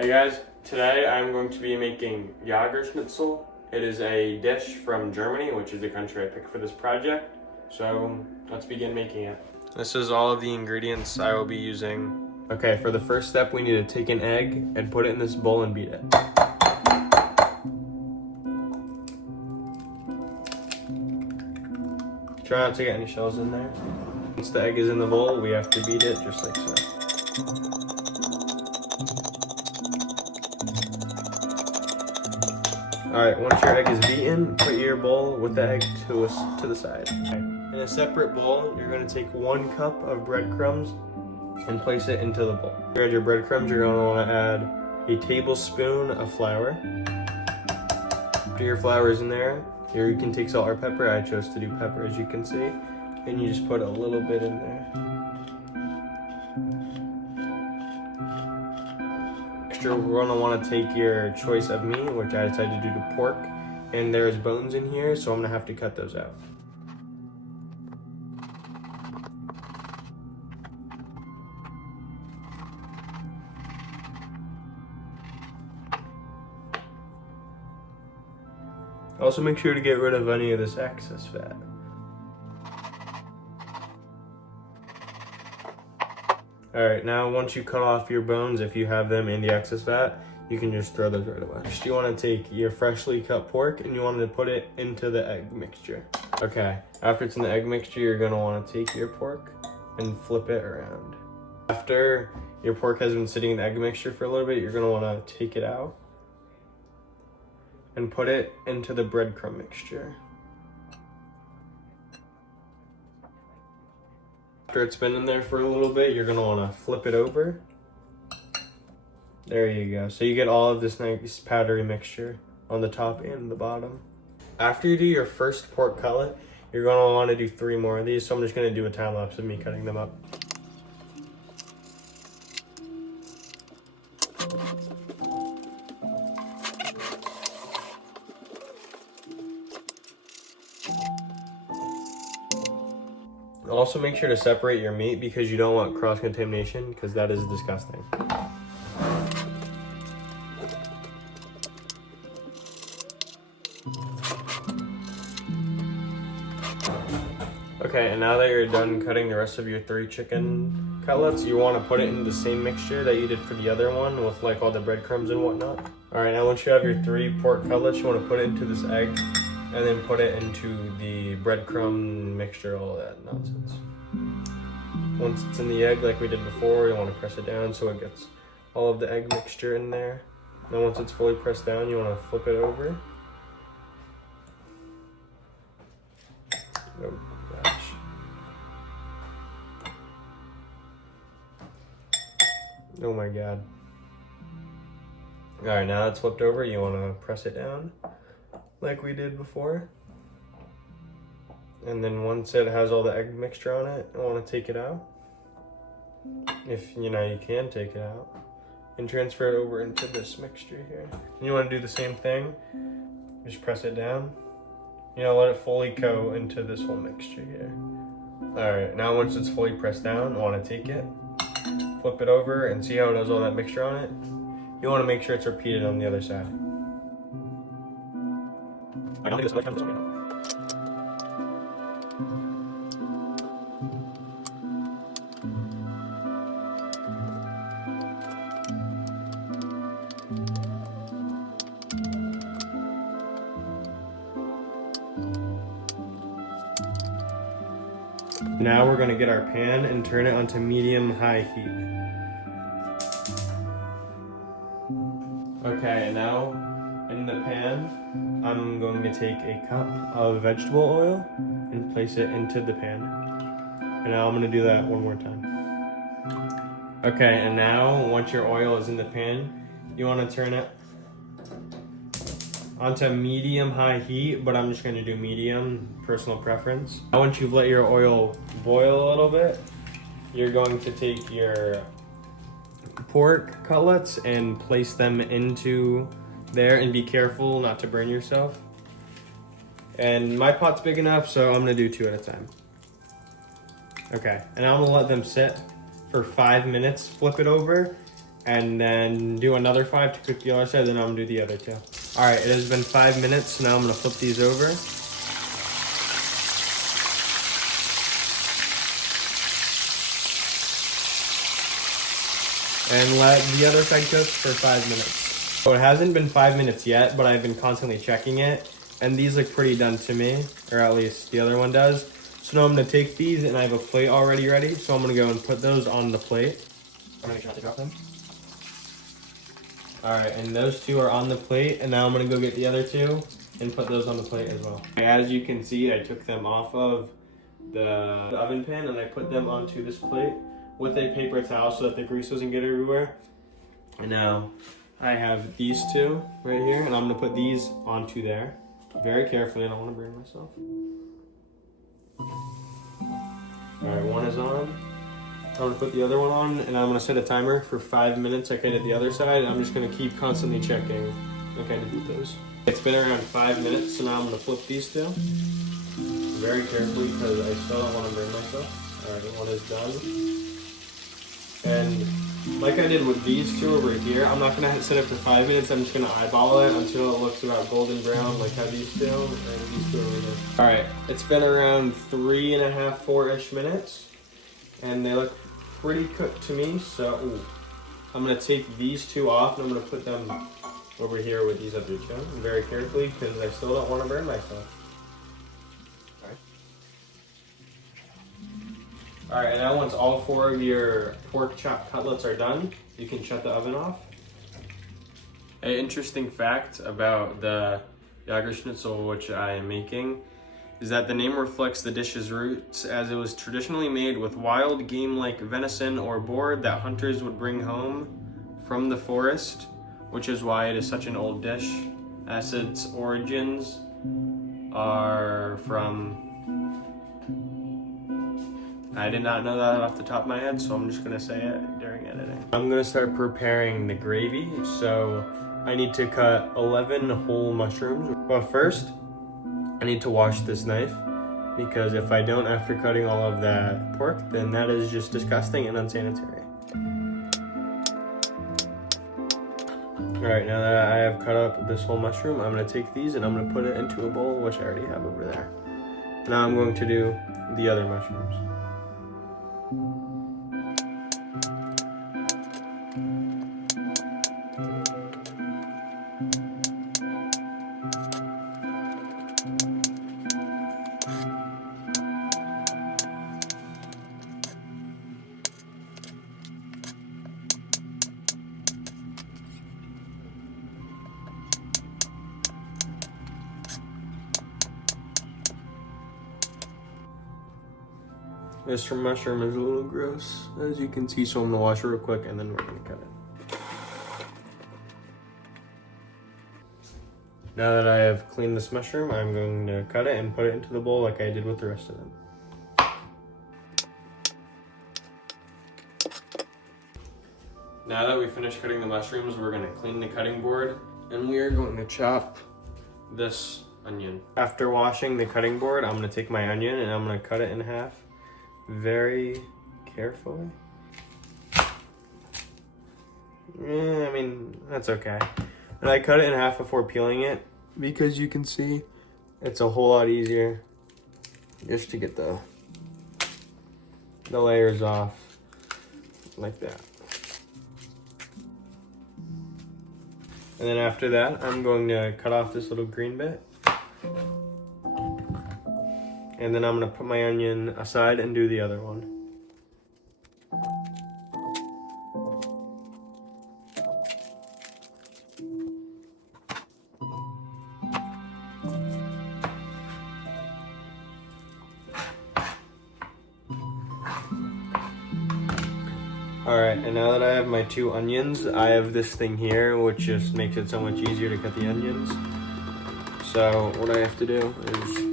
Hey guys, today I'm going to be making jägerschnitzel. It is a dish from Germany, which is the country I picked for this project. So let's begin making it. This is all of the ingredients I will be using. Okay, for the first step we need to take an egg and put it in this bowl and beat it. Try not to get any shells in there. Once the egg is in the bowl, we have to beat it just like so. Alright, once your egg is beaten, put your bowl with the egg to the side. Okay. In a separate bowl, you're going to take 1 cup of breadcrumbs and place it into the bowl. To add your breadcrumbs, you're going to want to add a tablespoon of flour. After your flour is in there, here you can take salt or pepper. I chose to do pepper, as you can see. And you just put a little bit in there. We're going to want to take your choice of meat, which I decided to do to pork, and there's bones in here, so I'm going to have to cut those out. Also make sure to get rid of any of this excess fat. Alright, now once you cut off your bones, if you have them, and the excess fat, you can just throw those right away. Next, you want to take your freshly cut pork and you want to put it into the egg mixture. Okay, after it's in the egg mixture, you're going to want to take your pork and flip it around. After your pork has been sitting in the egg mixture for a little bit, you're going to want to take it out and put it into the breadcrumb mixture. After it's been in there for a little bit, you're gonna wanna flip it over. There you go. So you get all of this nice powdery mixture on the top and the bottom. After you do your first pork cutlet, you're gonna wanna do 3 more of these. So I'm just gonna do a time lapse of me cutting them up. Also make sure to separate your meat because you don't want cross-contamination, because that is disgusting. Okay, and now that you're done cutting the rest of your 3 chicken cutlets, you want to put it in the same mixture that you did for the other one with like all the breadcrumbs and whatnot. Alright, now once you have your 3 pork cutlets, you want to put it into this egg and then put it into the breadcrumb mixture, all that nonsense. Once it's in the egg like we did before, you want to press it down so it gets all of the egg mixture in there. Then once it's fully pressed down, you want to flip it over. Oh gosh. Oh my god. Alright, now it's flipped over, you want to press it down like we did before. And then once it has all the egg mixture on it, I want to take it out. If you can take it out. And transfer it over into this mixture here. And you want to do the same thing. Just press it down. Let it fully go into this whole mixture here. Alright, now once it's fully pressed down, I want to take it, flip it over, and see how it has all that mixture on it. You want to make sure it's repeated on the other side. Now we're going to get our pan and turn it onto medium-high heat. Okay, and now in the pan, I'm going to take a cup of vegetable oil and place it into the pan. And now I'm going to do that one more time. Okay, and now once your oil is in the pan, you want to turn it onto medium-high heat, but I'm just going to do medium, personal preference. Now once you've let your oil boil a little bit, you're going to take your pork cutlets and place them into there, and be careful not to burn yourself. And my pot's big enough, so I'm gonna do 2 at a time. Okay, and I'm gonna let them sit for 5 minutes, flip it over, and then do another 5 to cook the other side, then I'm gonna do the other 2. All right, it has been 5 minutes, so now I'm gonna flip these over. And let the other side cook for 5 minutes. So it hasn't been 5 minutes yet, but I've been constantly checking it, and these look pretty done to me, or at least the other one does. So now I'm gonna take these, and I have a plate already ready, so I'm gonna go and put those on the plate. I'm gonna make sure not to drop them. All right, and those 2 are on the plate, and now I'm gonna go get the other 2 and put those on the plate as well. As you can see, I took them off of the oven pan and I put them onto this plate with a paper towel so that the grease doesn't get everywhere. And now I have these 2 right here, and I'm gonna put these onto there. Very carefully, I don't wanna burn myself. All right, one is on. I'm gonna put the other one on, and I'm gonna set a timer for 5 minutes like I did the other side. I'm just gonna keep constantly checking like I did with those. It's been around 5 minutes, so now I'm gonna flip these 2. Very carefully, because I still don't wanna burn myself. All right, one is done. And like I did with these 2 over here, I'm not gonna set it for 5 minutes. I'm just gonna eyeball it until it looks about golden brown, like how these 2 and these 2 over here. All right, it's been around 3.5, 4-ish minutes, and they look pretty cooked to me. So I'm gonna take these 2 off, and I'm gonna put them over here with these other 2, very carefully, because I still don't want to burn myself. All right, and now once all 4 of your pork chop cutlets are done, you can shut the oven off. An interesting fact about the jägerschnitzel, which I am making, is that the name reflects the dish's roots, as it was traditionally made with wild game like venison or boar that hunters would bring home from the forest, which is why it is such an old dish, as its origins are from... I did not know that off the top of my head, so I'm just gonna say it during editing. I'm gonna start preparing the gravy, so I need to cut 11 whole mushrooms. But first, I need to wash this knife, because if I don't after cutting all of that pork, then that is just disgusting and unsanitary. All right, now that I have cut up this whole mushroom, I'm gonna take these and I'm gonna put it into a bowl, which I already have over there. Now I'm going to do the other mushrooms. This mushroom is a little gross, as you can see, so I'm gonna wash it real quick and then we're gonna cut it. Now that I have cleaned this mushroom, I'm going to cut it and put it into the bowl like I did with the rest of them. Now that we finished cutting the mushrooms, we're gonna clean the cutting board and we are going to chop this onion. After washing the cutting board, I'm gonna take my onion and I'm gonna cut it in half. Very carefully. Yeah, I mean, that's okay. And I cut it in half before peeling it, because you can see it's a whole lot easier just to get the layers off like that. And then after that, I'm going to cut off this little green bit. And then I'm gonna put my onion aside and do the other one. All right, and now that I have my 2 onions, I have this thing here, which just makes it so much easier to cut the onions. So what I have to do is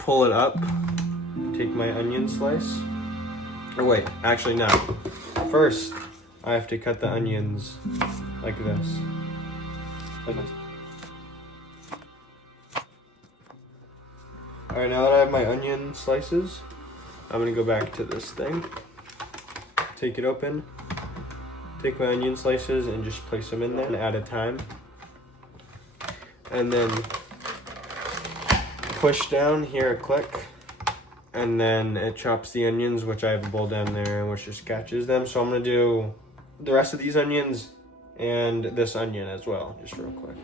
pull it up, take my onion slice. Or wait, actually no. First, I have to cut the onions like this. All right, now that I have my onion slices, I'm gonna go back to this thing, take it open, take my onion slices and just place them in there and add a thyme. And then push down, hear a click, and then it chops the onions, which I have a bowl down there, which just catches them. So I'm gonna do the rest of these onions and this onion as well, just real quick.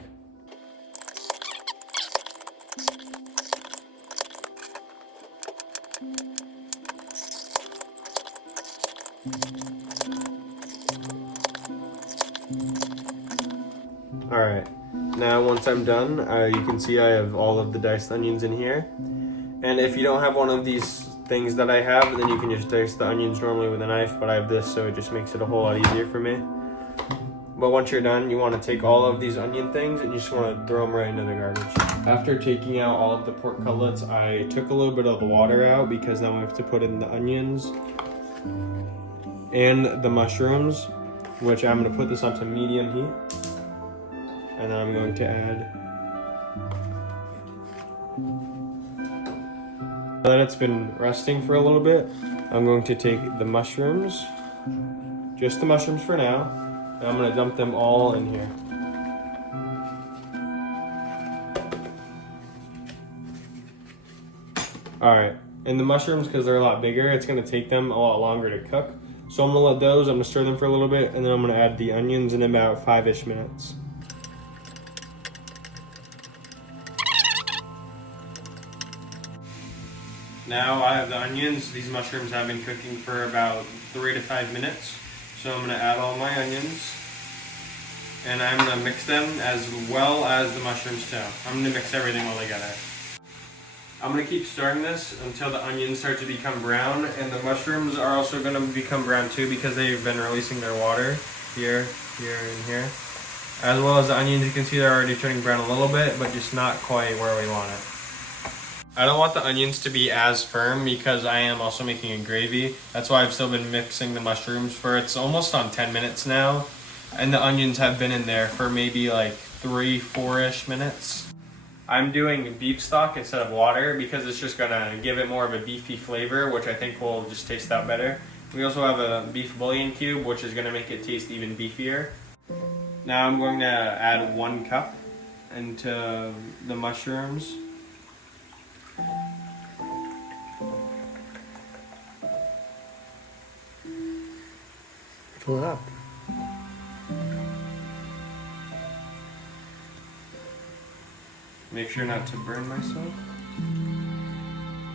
All right, now once I'm done, you can see I have all of the diced onions in here. And if you don't have one of these things that I have, then you can just dice the onions normally with a knife, but I have this, so it just makes it a whole lot easier for me. But once you're done, you want to take all of these onion things and you just want to throw them right into the garbage. After taking out all of the pork cutlets, I took a little bit of the water out because now we have to put in the onions and the mushrooms, which I'm going to put this up to medium heat. And then I'm going to add, now that it's been resting for a little bit, I'm going to take the mushrooms, just the mushrooms for now, and I'm going to dump them all in here. Alright, and the mushrooms, because they're a lot bigger, it's going to take them a lot longer to cook. So I'm going to let those, I'm going to stir them for a little bit, and then I'm going to add the onions in about 5-ish minutes. Now I have the onions. These mushrooms have been cooking for about 3 to 5 minutes. So I'm going to add all my onions. And I'm going to mix them as well as the mushrooms too. I'm going to mix everything all together. I'm going to keep stirring this until the onions start to become brown. And the mushrooms are also going to become brown too because they've been releasing their water here, here, and here. As well as the onions, you can see they're already turning brown a little bit, but just not quite where we want it. I don't want the onions to be as firm because I am also making a gravy. That's why I've still been mixing the mushrooms for, it's almost on 10 minutes now. And the onions have been in there for maybe like 3-4-ish minutes. I'm doing beef stock instead of water because it's just gonna give it more of a beefy flavor, which I think will just taste out better. We also have a beef bouillon cube, which is gonna make it taste even beefier. Now I'm going to add 1 cup into the mushrooms. Fill it up. Make sure not to burn myself.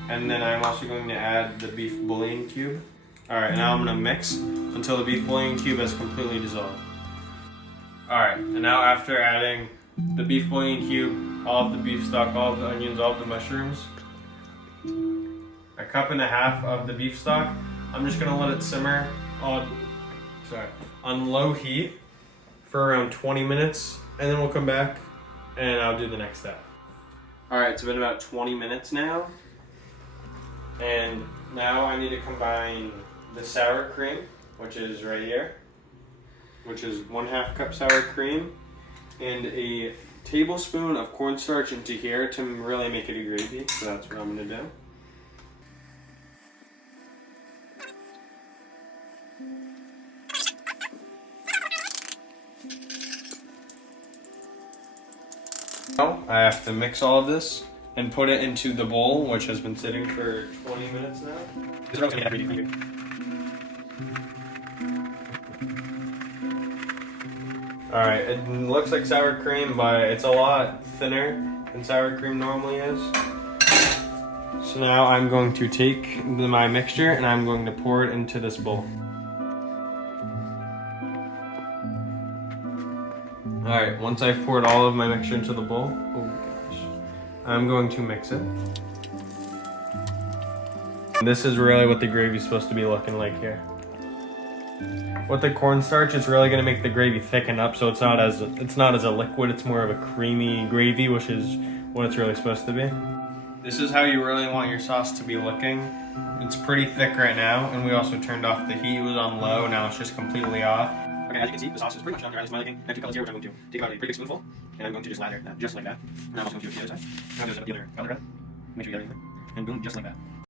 And then I'm also going to add the beef bouillon cube. Alright, now I'm going to mix until the beef bouillon cube is completely dissolved. Alright, and now after adding the beef bouillon cube, all of the beef stock, all of the onions, all of the mushrooms, 1.5 cups of the beef stock, I'm just going to let it simmer on low heat for around 20 minutes, and then we'll come back and I'll do the next step. Alright, it's been about 20 minutes now, and now I need to combine the sour cream, which is right here, which is 1/2 cup sour cream, and a tablespoon of cornstarch into here to really make it a gravy, so that's what I'm going to do. Now I have to mix all of this and put it into the bowl, which has been sitting for 20 minutes now. Alright, it looks like sour cream, but it's a lot thinner than sour cream normally is. So now I'm going to take my mixture and I'm going to pour it into this bowl. Alright, once I've poured all of my mixture into the bowl, oh my gosh, I'm going to mix it. This is really what the gravy's supposed to be looking like here. With the cornstarch, it's really going to make the gravy thicken up, so it's not as a liquid, it's more of a creamy gravy, which is what it's really supposed to be. This is how you really want your sauce to be looking. It's pretty thick right now, and we also turned off the heat. It was on low, now it's just completely off. Okay, as you can see, the sauce is pretty much done. It's my liking. I have 2 cutlets here, which I'm going to take about a pretty big spoonful, and I'm going to just lather that just like that. And I'm also going to do it to the other side. I'm going to do the other color, make sure you get everything, and boom, just like that.